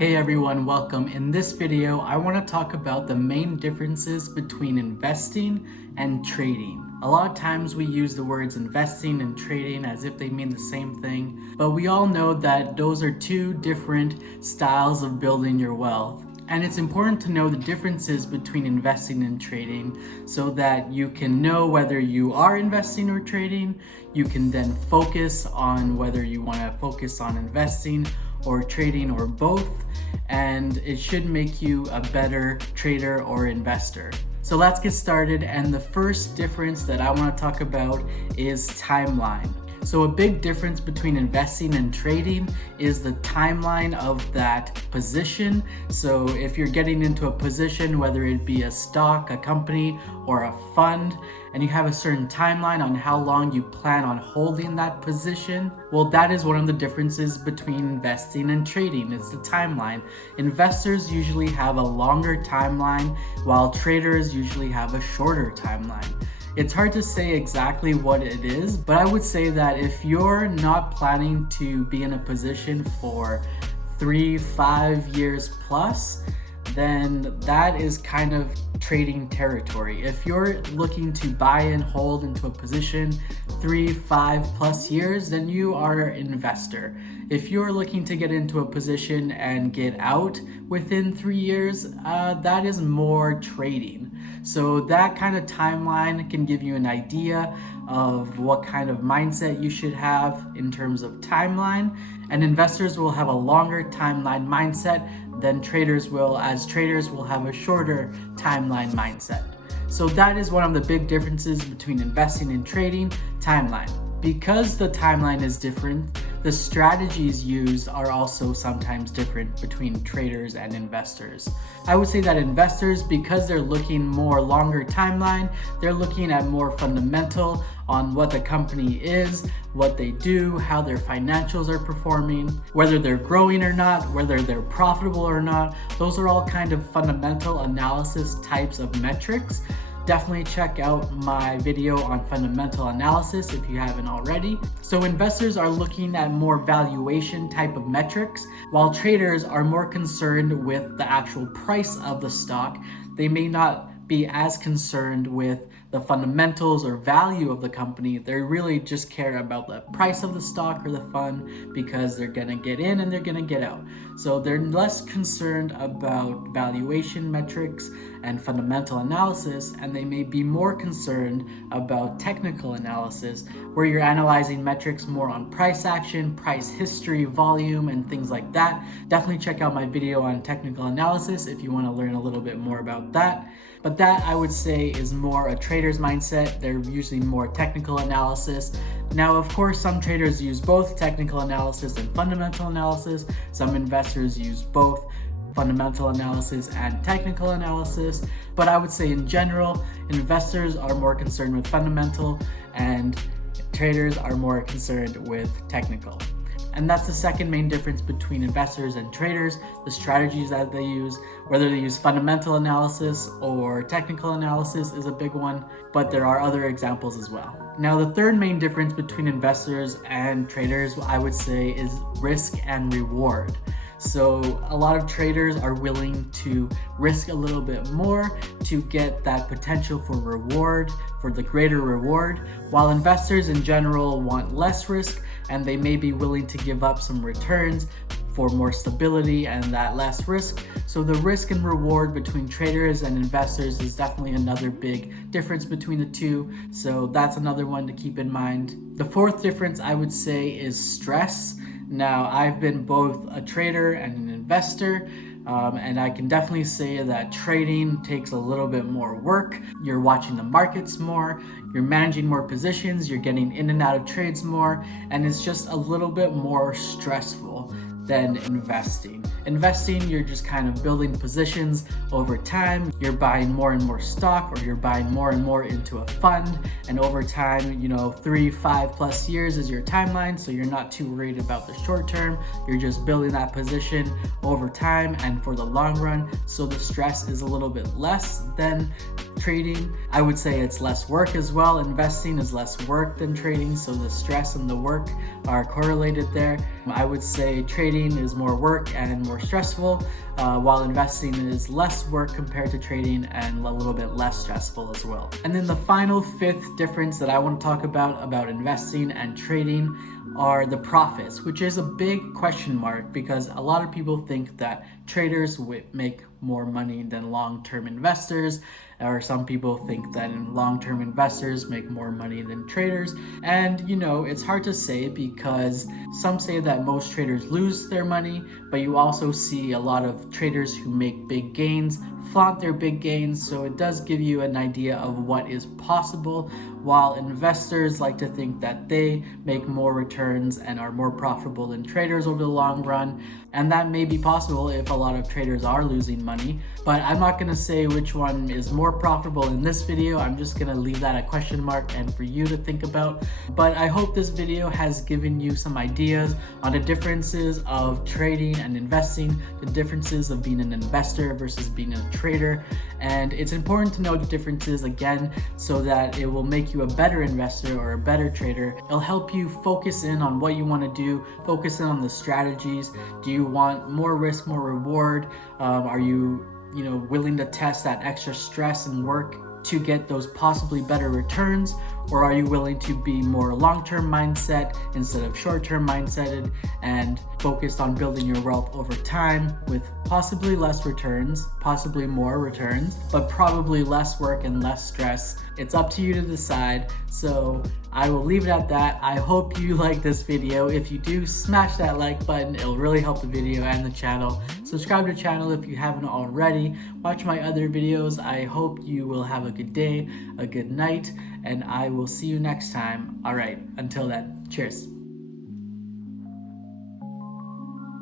Hey everyone, welcome. In this video, I want to talk about the main differences between investing and trading. A lot of times we use the words investing and trading as if they mean the same thing, but we all know that those are two different styles of building your wealth. And it's important to know the differences between investing and trading so that you can know whether you are investing or trading. You can then focus on whether you want to focus on investing or trading or both, and it should make you a better trader or investor. So let's get started, and the first difference that I want to talk about is timeline. So a big difference between investing and trading is the timeline of that position. So if you're getting into a position, whether it be a stock, a company, or a fund, and you have a certain timeline on how long you plan on holding that position, well, that is one of the differences between investing and trading, is the timeline. Investors usually have a longer timeline, while traders usually have a shorter timeline. It's hard to say exactly what it is, but I would say that if you're not planning to be in a position for 3-5 years plus, then that is kind of trading territory. If you're looking to buy and hold into a position 3-5 plus years, then you are an investor. If you're looking to get into a position and get out within 3 years, that is more trading. So that kind of timeline can give you an idea of what kind of mindset you should have in terms of timeline. And investors will have a longer timeline mindset than traders will, as traders will have a shorter timeline mindset. So that is one of the big differences between investing and trading: timeline. Because the timeline is different, the strategies used are also sometimes different between traders and investors. I would say that investors, because they're looking more longer timeline, they're looking at more fundamental on what the company is, what they do, how their financials are performing, whether they're growing or not, whether they're profitable or not. Those are all kind of fundamental analysis types of metrics. Definitely check out my video on fundamental analysis if you haven't already. So investors are looking at more valuation type of metrics, while traders are more concerned with the actual price of the stock. They may not be as concerned with the fundamentals or value of the company. They really just care about the price of the stock or the fund, because they're gonna get in and they're gonna get out. So they're less concerned about valuation metrics and fundamental analysis, and they may be more concerned about technical analysis, where you're analyzing metrics more on price action, price history, volume, and things like that. Definitely check out my video on technical analysis if you want to learn a little bit more about that. But that, I would say, is more a trader's mindset. They're usually more technical analysis. Now, of course, some traders use both technical analysis and fundamental analysis. Some investors use both fundamental analysis and technical analysis. But I would say in general, investors are more concerned with fundamental and traders are more concerned with technical. And that's the second main difference between investors and traders: the strategies that they use. Whether they use fundamental analysis or technical analysis is a big one, but there are other examples as well. Now, the third main difference between investors and traders, I would say, is risk and reward. So a lot of traders are willing to risk a little bit more to get that potential for reward, for the greater reward, while investors in general want less risk and they may be willing to give up some returns for more stability and that less risk. So the risk and reward between traders and investors is definitely another big difference between the two. So that's another one to keep in mind. The fourth difference, I would say, is stress. Now, I've been both a trader and an investor, and I can definitely say that trading takes a little bit more work. You're watching the markets more, you're managing more positions, you're getting in and out of trades more, and it's just a little bit more stressful than investing. Investing, you're just kind of building positions over time. You're buying more and more stock, or you're buying more and more into a fund, and over time, 3-5 plus years is your timeline, so you're not too worried about the short term. You're just building that position over time and for the long run, so the stress is a little bit less than trading. I would say it's less work as well. Investing is less work than trading, so the stress and the work are correlated there. I would say trading is more work and more stressful, while investing is less work compared to trading and a little bit less stressful as well. And then the final fifth difference that I want to talk about investing and trading are the profits, which is a big question mark because a lot of people think that traders make more money than long-term investors, or some people think that long-term investors make more money than traders. And it's hard to say because some say that most traders lose their money, but you also see a lot of traders who make big gains flaunt their big gains, so it does give you an idea of what is possible, while investors like to think that they make more returns and are more profitable than traders over the long run. And that may be possible if a lot of traders are losing money, but I'm not going to say which one is more profitable in this video. I'm just going to leave that a question mark and for you to think about. But I hope this video has given you some ideas on the differences of trading and investing, the differences of being an investor versus being a trader. And it's important to know the differences again so that it will make you a better investor or a better trader. It'll help you focus in on what you want to do, focus in on the strategies. Do you want more risk, more reward? Are you willing to test that extra stress and work to get those possibly better returns? Or are you willing to be more long-term mindset instead of short-term mindseted and focused on building your wealth over time with possibly less returns, possibly more returns, but probably less work and less stress? It's up to you to decide. So I will leave it at that. I hope you like this video. If you do, smash that like button. It'll really help the video and the channel. Subscribe to the channel if you haven't already. Watch my other videos. I hope you will have a good day, a good night, and I will see you next time. All right, until then, cheers.